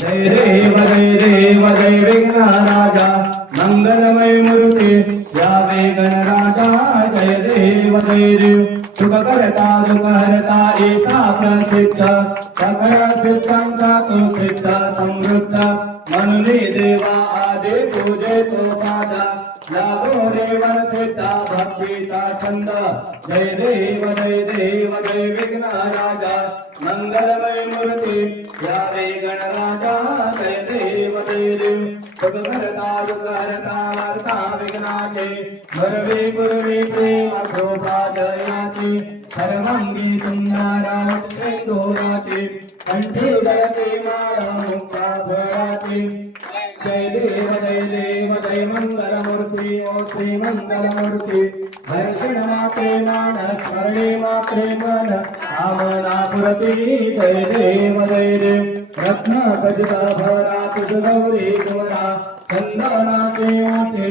जय देव जय विघ्नराजा मंगलमय मूर्ती यावे गणराजा जय देव सुख करता दुःख हरता ईसा प्रसिद्ध सकळ सिद्धांचा तो सिद्ध समृद्ध म्हणून देवा आदि पूजे तो पादा लाभो देवन सिद्धा भक्तीचा छंद जय देव जय विघ्नराजा मंगलमय मूर्ती यावे गणराजा जय देव सुख करता दुःख हरता वार्ता विघ्नाचे भरवे गुरवे प्रेम शोभा जयाची सर्वांगी सुंदरा दोराची कंठी गळते माळा मुक्ता फळाची जय देव जय मंगलमूर्ती ओ श्री मंगलमूर्ती हर्षण माते मान स्मरणे माते मन कामना पुरती जय देव रत्न खचित भरा तुझ गौरी गोरा चंदनाचे ओटे